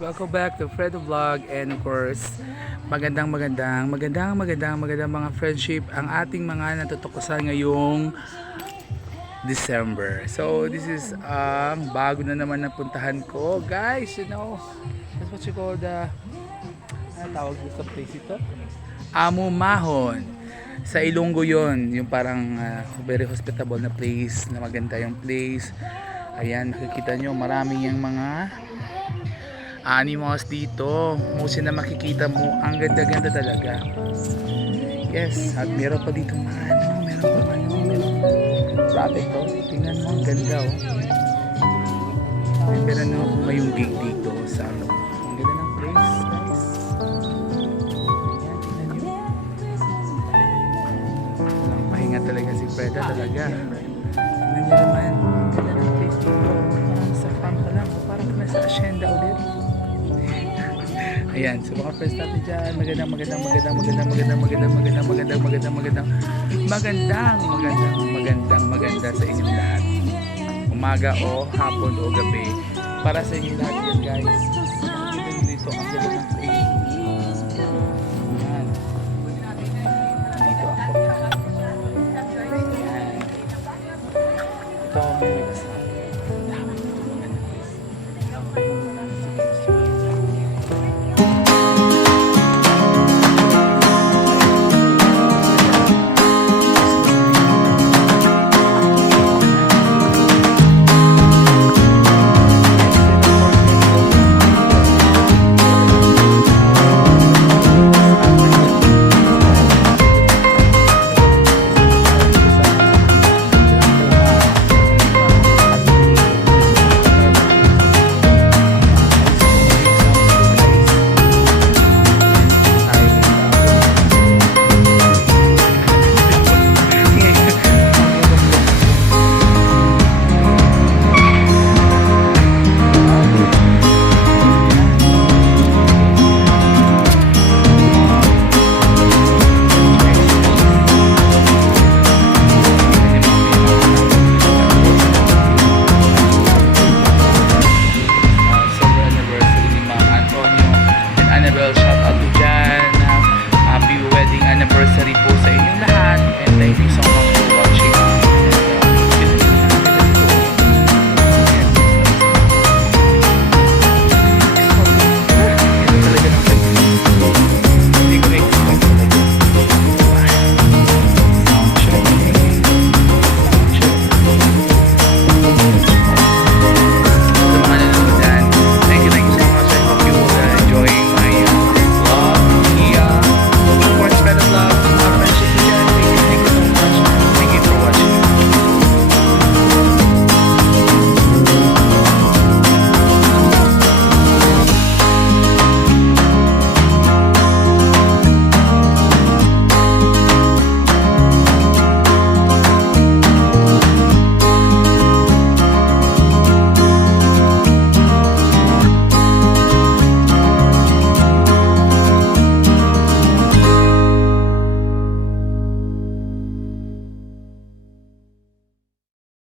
Welcome back to Fredo Vlog, and of course, magandang mga friendship ang ating mga natutukusan ngayong December. So this is ang bago na naman na puntahan ko, guys. You know, that's what you call the tawag sa place ito? Amumahon. Sa Ilonggo yon, yung parang very hospitable na place, na maganda yung place. Ayan, nakikita nyo, marami yung mga animals dito. Mostly na makikita mo, ang ganda-ganda talaga. Yes, at meron pa dito meron pa traffic to. Tingnan mo, ang ganda oh. Meron na po ngayong gig dito sa ano. Ang ganda ng place, guys. Ayan, tingnan nyo. Walang pahinga talaga si Freda talaga. Tingnan nyo naman, ang ganda ng place dito. Parang sa farm pa lang, parang nasa asyenda ulit. Ayan, so mga friends natin dyan, magandang maganda sa inyong lahat. Umaga o hapon o gabi, para sa inyong lahat yan